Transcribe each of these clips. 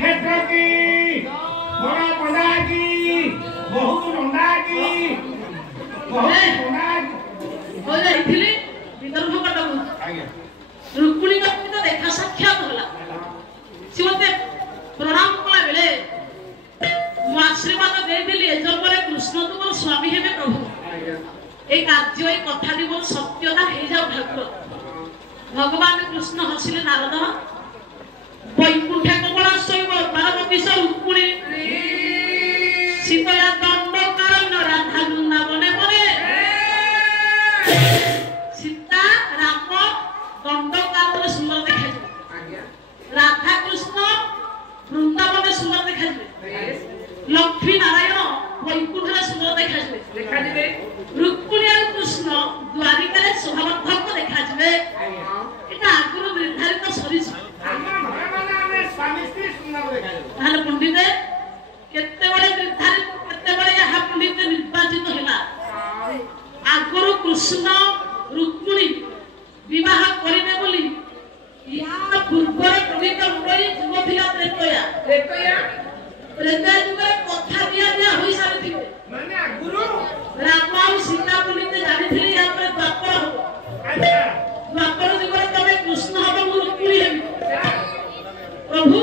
क्षेत्र की बड़ा पंडा की बहुत लंडा की बहुत पंडा हो जाइथिले विदर्भ कटक आज्ञा रुक्मिणी का देखा साक्षात होला से मते प्रणाम कला बेले मु आशीर्वाद देइथिली ए जन्मरे कृष्ण तुमर स्वामी हेबे प्रभु ए कार्य ए कथाटी मोर सत्यता हे जाऊ ठाकुर भगवान कृष्ण हसिले नारद वैकुंठ कमला शैव पार्वती रुक्मिणी सीता दंड कारण राधा वृंदावने परे सीता राम दंड कारण सुंदर देखा राधा कृष्ण वृंदावने सुंदर देखा लक्ष्मी नारायण वैकुंठ सुंदर देखा रुक्मिणी और कृष्ण द्वारिका शोभावर्धक देखा आगुर निर्धारित सरी पंडित पंडित निर्वाचित है आगुर कृष्ण रुक्मिणी विवाह करेंगे बोली या पूर्वर पंडित मुंडई जुग थिला त्रेतया जुगे कथा दिया दिया होई सारी माने आगुर राम और सीता पंडित जानि थिले या पर द्वापर हो अच्छा द्वापर जुगे तमे कृष्ण हबे मु रुक्मिणी हेबी प्रभु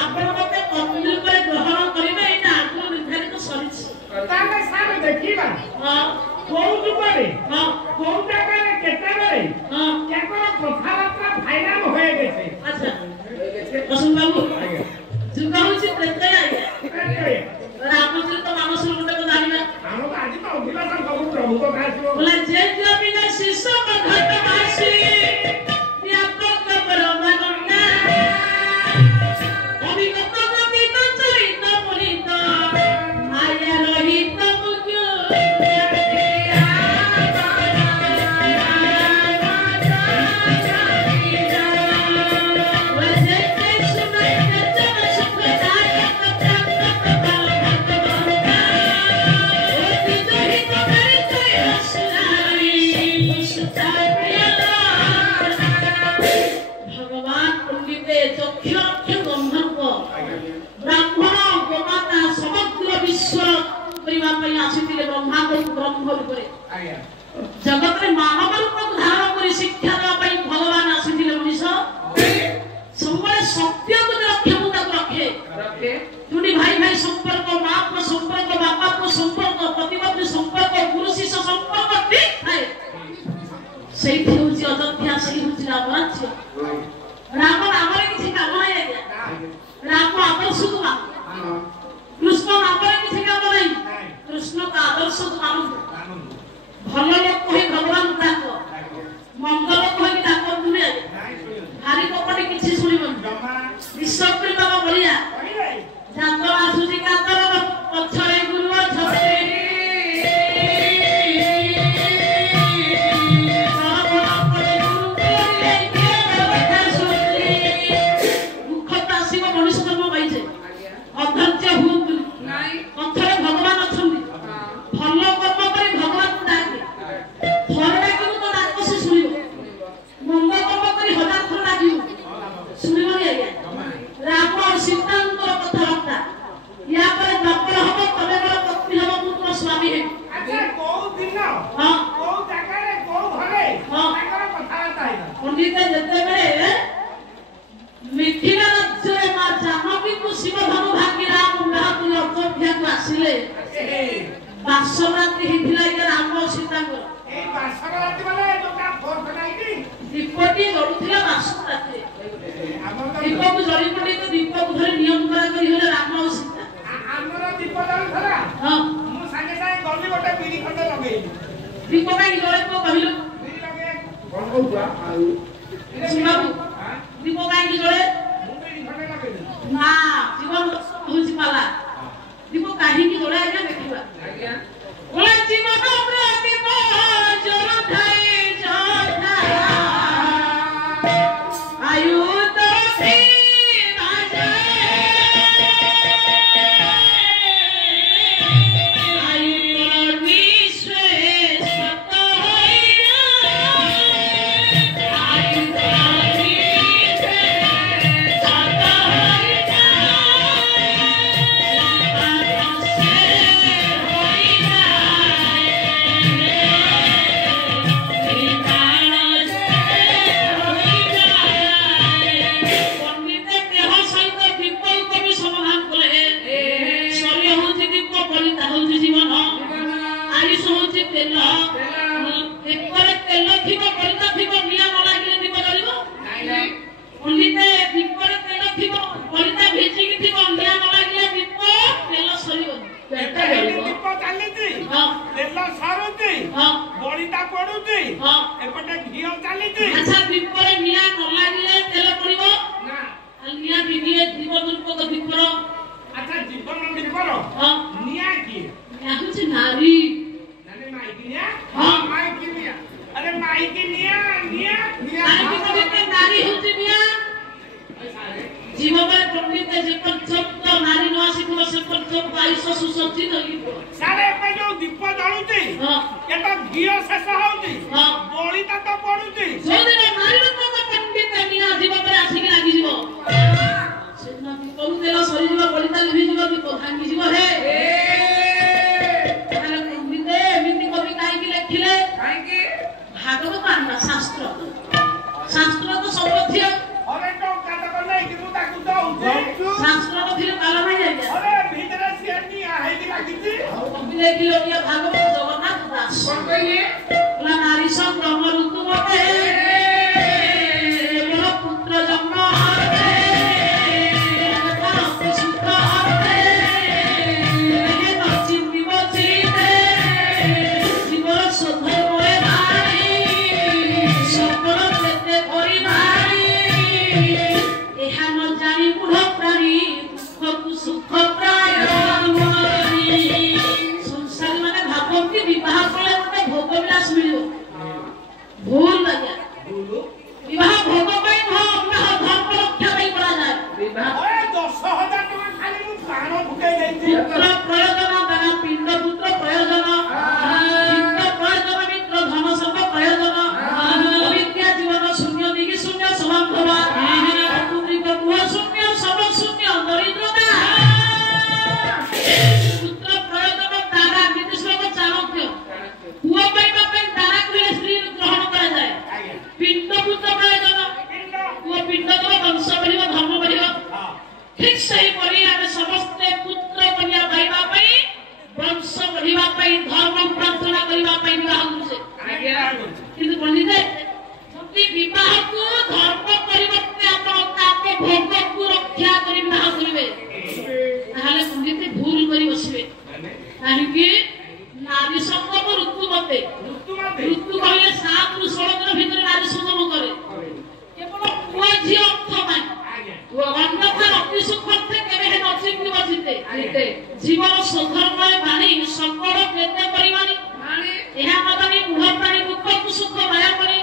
आपण मते पत्नी पर ग्रहण करिवे एटा आगुर निर्धारित सरिछि ताने सारे देखिबा हां कोन जुगरे हां कोन जगह केते बेले हां केकर कथाबार्ता फाइनल होय गेছে अच्छा बसुन बाबू जुग होछि त्रेतया रामचरित मानस गुटे को जानिबा हम आज तो अभिलाष प्रभु प्रभु को खासिबो बोला जे जे बिना शिष्य को घटवासी व्यापक ब्रह्मगंगा अभिगत कपित चरित पुनित माया रहित मुक्य जगत में मानव रूप धारण कर शिक्षा देवाई भगवान आसीथिले मनीष सब सत्य को रखे रखे जोटी भाई भाई संपर्क मां को संपर्क बापा को संपर्क पति पत्नी संपर्क गुरु शिष्य संपर्क ठीक थाए सेही होची अयोध्या सेही होची राम राज्य राम आमरे किछि काम नै आज्ञा राम आदर्श तुमा कृष्ण आमरे किछि काम नै कृष्ण का आदर्श मानु भल लोक कहि भगवान डाक मंगल कहि डाक दुनिया भारी कपटी किछि सुनिबन विश्वप्री बाबा बलिया जातो आसुजी कातर पछरे गुरु छते बासराती हिथिला के राम और सीता को ए बासराती वाला जोटा फोर बनाईती दीपटी जळुथिला बासराती दीप को जळी पटी तो दीप को धरे नियम करा करी होला राम और सीता हमरो दीप जळ धरा हां मु संगे संगे गली गोटे बीड़ी खंडे लगे दीप काई जळे को कहिलो बीड़ी लगे कोन कहउआ आउ सुनाबू हां दीप काई जळे मु बीड़ी खंडे लगे ना जीवन होछि पाला दीप काहे की जळे आज्ञा देखिबा आज्ञा बोला जीवन प्रदीप जल थाई जोधा आयु तो सी बाजे आयु तोर विश्वेश सत होइरा आयु तोर विश्वेश हां एपटे घियो चालीती अच्छा दीपरे निया न लागिले तेल पड़िबो ना निया दिदिए जीवन रूप को दीपर अच्छा जीवन दीपर हां निया की निया होची नारी नानी माई की निया हां माई की निया अरे माई की निया निया निया नारी की नारी होची निया जीवन में पंडित जे पर्यंत नारी न आसीथिबो से पर्यंत आयुष सुसज्जित होइबो सारे पे जो दीप जळुती हां एटा घियो शेष होउती हां बोळीता तो पडुती जोदिन नारी रूप को पंडित निया जीवन में आसी के लागि जीवो सेना दीपलु तेल सरी जीवो बोळीता लिभि जीवो दीप भांगी जीवो हे ताले पंडित एमिति कवि काई की लेखिले काई की भागवत आना शास्त्र शास्त्र तो समर्थ्य अरे तो काटा करले कि मु ताकु दउती शास्त्र को फिर काला भाई जाय अरे भीतर सियानी आहे की लागिती कवि लेखिले ओया भागवत जगन्नाथ दास कोन कहिए ओला नारी सं ब्रह्म ऋतु मते मोर पुत्र जन्म हते तार सुख हते हे नचिन दिवचिते जीवन सोधे मोरे भाई सकल प्रेते करी भाई एहा न जानी बुढ़ प्राणी दुख सुख प्राय मरी संसार माने भाबंती विवाह कले मते भोग विलास मिलियो भूल लगे विवाह भोग पई न विवाह धर्म रक्षा पई करा जाय विवाह अरे 10,000 टका खाली मु प्राण फुके जाईती पुत्र प्रयोजन दाना पिंड पुत्र प्रयोजन पिंड प्रयोजन मित्र धन सब प्रयोजन अविद्या जीवन शून्य दिगी शून्य समाभवा पुत्री को मुह शून्य सब शून्य दरिद्रता पुत्र प्रयोजन दाना विदेश को चाणक्य पुआ पाइबा पे दाना कहिले स्त्री ग्रहण करा जाय पिंड पुत्र प्रयोजन पुआ पिंड तो वंश बढ़िबो धर्म बढ़िबो ठीक सही परि आमे समस्त पुत्र कन्या पाइबा पई वंश बढ़िबा पई धर्म प्रार्थना करिबा पई विवाह होसे किंतु पंडित जति विवाह को धर्म परिवर्ते आपण ताके भोग को रक्षा करि विवाह करिवे ताहाले पंडित भूल करि बसिबे काहे कि नारी संगम ऋतु मते ऋतु कहले 7 रु 16 दिन भीतर नारी संगम करे केवल पुआ झियो अर्थ माने अन्यथा अति सुख थे केबे हे नचिन बसिते जीवन सुधर्मय बाणी संकट प्रेते परिमाणी एहा मदनी बुढ़ प्राणी दुख सुख माया करी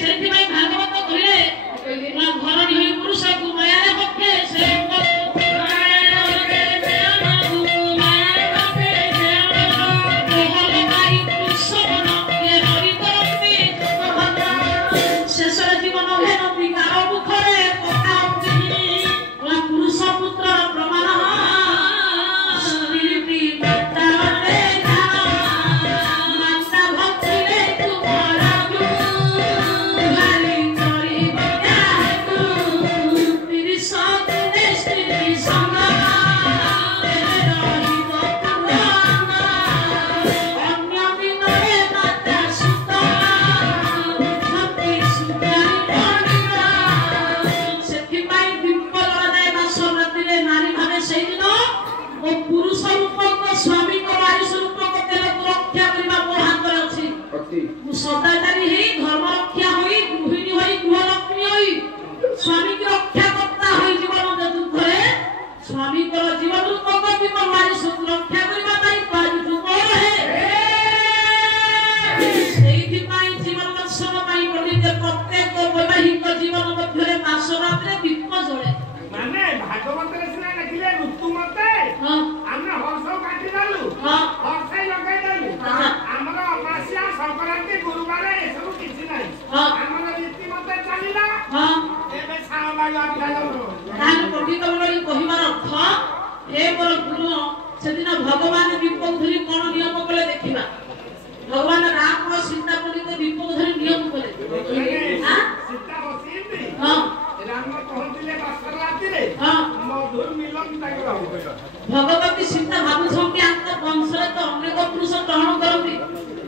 सेति भाई भागवत कहिले घर निहि पुरुष को माया रे पक्षे से जीवन भेन विकार मुखरे पुरुष पुत्र प्रमाण सदाचारी ही धर्म रक्षा होई गृहिणी होई गृहलक्ष्मी होई स्वामी की रक्षा करता होई जीवन दुखरे स्वामी को जीवन रूपक जीवन मारी सुरक्षा करबा ताई पारी दुबर है सेहि पाई जीवन दर्शन पाई पडिते प्रत्येक वैवाहिक जीवन मध्यरे मास रात्रे दीप जळे माने भागवत रे सिना लिखिले ऋतु मते हां हमने हर्ष काटी दालु हां हर्ष लगाई दालु हमर अमास्या संक्रांति गुरुवार ए सब किछि नाही हां हमर रीति मते चलिला हां एबे सामा लागलो तान पठित बलरी कहिबार अर्थ हे मोर गुरु सेदिन भगवान दीप धरि कोन नियम कले देखिबा भगवान राम और सीता पंडित दीप धरि नियम कले हां सीता बसीती हां राम पहुंचले बासर राति रे हां मधुर मिलन ताके भगवती सीता भाबुछन कि आंत वंशरे तो अनेक पुरुष ग्रहण करନ୍ତି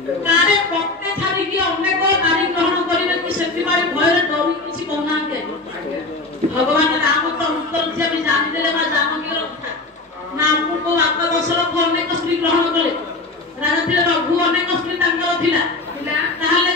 कारे पक्ते छाड़ी कि अनेक नारी ग्रहण करिवे कि सेति मारे भय डरी किछि कहनांते भगवान राम तो उत्तर दिया भी जानि देले बा जानकी रक्षा ना को बाप दशरथ अनेक स्त्री ग्रहण कले राजा रघु अनेक स्त्री तांकर थिला ताहाले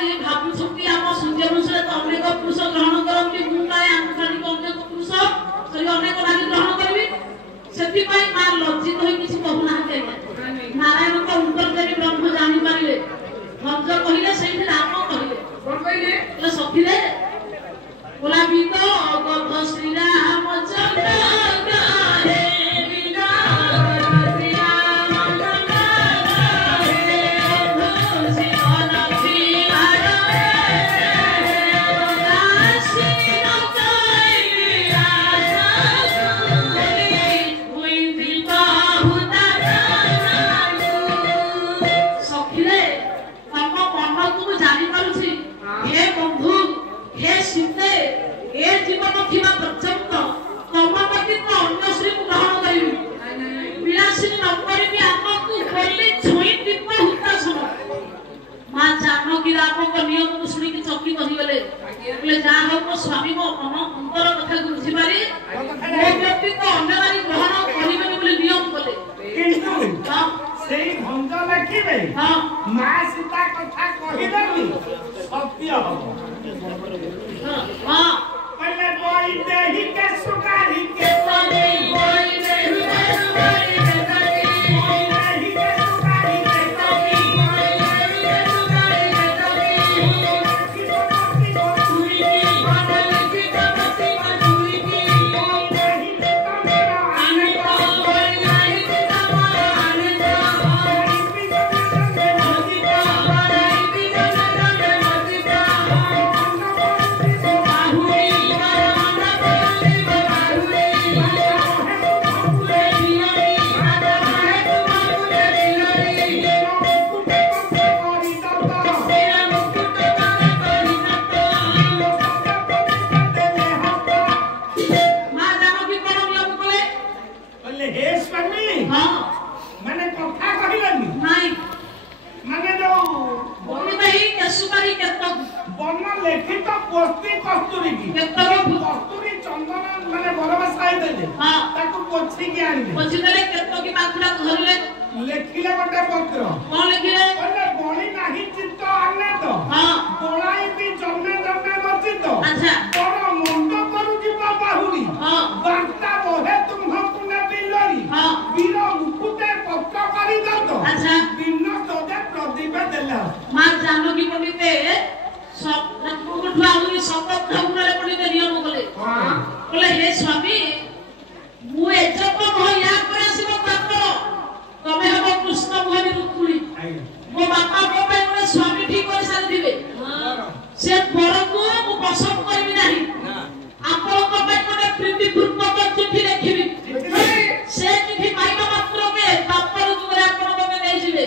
स्वामी मो मन अंतर कथा गुरुथि मारी मो व्यक्ति को अन्य नारी ग्रहण करिबेनि बोली नियम बोले किंतु सेई भंज लेखिबे मां सीता कथा कहिदेली सत्य हो हां पहले बोई देहि के सुगारी के बोई देहि के सुगारी के लेखिले बटे पत्र कोन लिखिले बोले बणी नाही चित्त आने तो हां बोलाई भी जन्मे जन्मे बचित अच्छा तोर मुंड करू जीवा बाहुरी हां वार्ता बोहे तुम्हकु ने बिल्लरी हां वीर मुकुटे पत्र करी दत अच्छा दिन तोदे प्रदीप देला मां जानकी पंडिते सब मुकुट आउनी शपथ ठाकुरले पंडिते नियम बोले हां बोले हे स्वामी मु एजप भया पर आसीबो पात्र तमे हम कृष्ण मोहनी रुक्मिणी मो बापा मो पे मोर स्वामी ठीक कर सारी दिबे से परको मु पसंद करबी नाही आपण को पे कोने प्रीति पूर्वक चिट्ठी लिखिबी से चिट्ठी पाइबा मात्र के बापर जुगरे आपण मते नै जिवे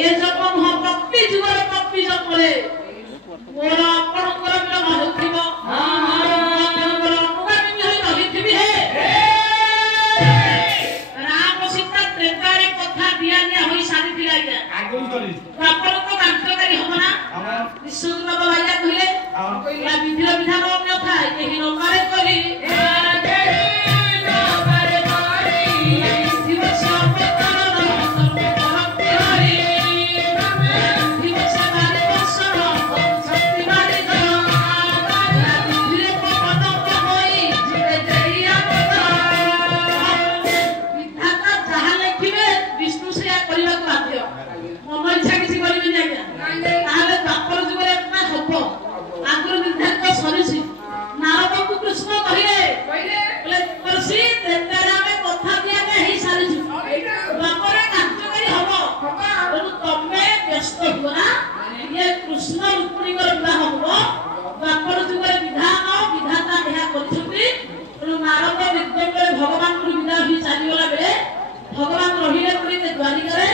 ए जब हम भक्ति जुगरे भक्ति जब करे मोर आपण कर बिना होथिबो आपण कर अनुगामी होई रहिथिबी हे बापर को कार्यकारी हम ना विश्वनाथ बाबा भैया कहले या विधिर विधान अन्य था एही नकारे करी दिवस अवतार धर्म भक्ति हरि दिवस बारे वर्षर शक्ति बारे विधिर पद होई जिते जइया विधाता जहा लिखिबे विष्णु से करबा बाध्य मन इच्छा किसी करिबे नै ताहले बापर जुगरे ना हबो आगर निर्धारित सरिसी नारद को कृष्ण कहिले बोले परसी तेरा में कथा दिया के ही सारिसी बापर कार्यकारी हबो बोलु तमे व्यस्त हो ना ये कृष्ण रुक्मिणी कर विवाह हबो बापर जुगरे विधान विधाता एहा करछुती बोलु नारद विद्येले भगवान को विदा ही चाली गला बेले भगवान रहिले पुरी ते द्वारिका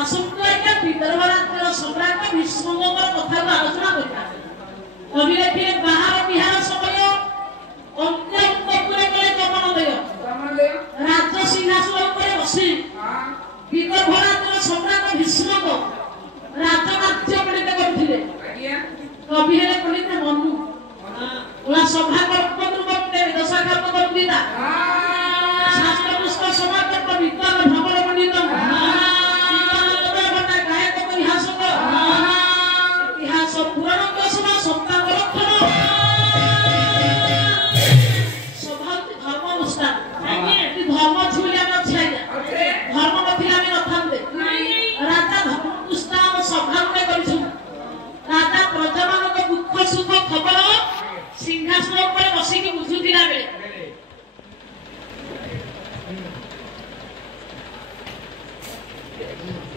आसंतो एका विदर्भ राज्यर सम्राट भीष्मकर कथा को आलोचना करता अभिलेखे बाहर बिहार समय अंत्यपुरे कले कमनदय राज सिंहासन पर बसी विदर्भ राज्यर सम्राट भीष्मक राजकार्य पण्डित करथिले कवि हेले पण्डित मनु ओला सभा कर्तृ बन्ते दशाखर पंडिता शास्त्र पुष्प समापन विद्वान भ्रमण पंडित इतिहास पुराण दर्शन सप्ताह लक्षण स्वभाव धर्म अनुष्ठान धर्म छुले हम छाइया धर्म नथिला हम नथांते राजा धर्म अनुष्ठान स्वभाव में करिछु राजा प्रजा मान दुख सुख खबर सिंहासन पर बसी के बुझुथिला बेले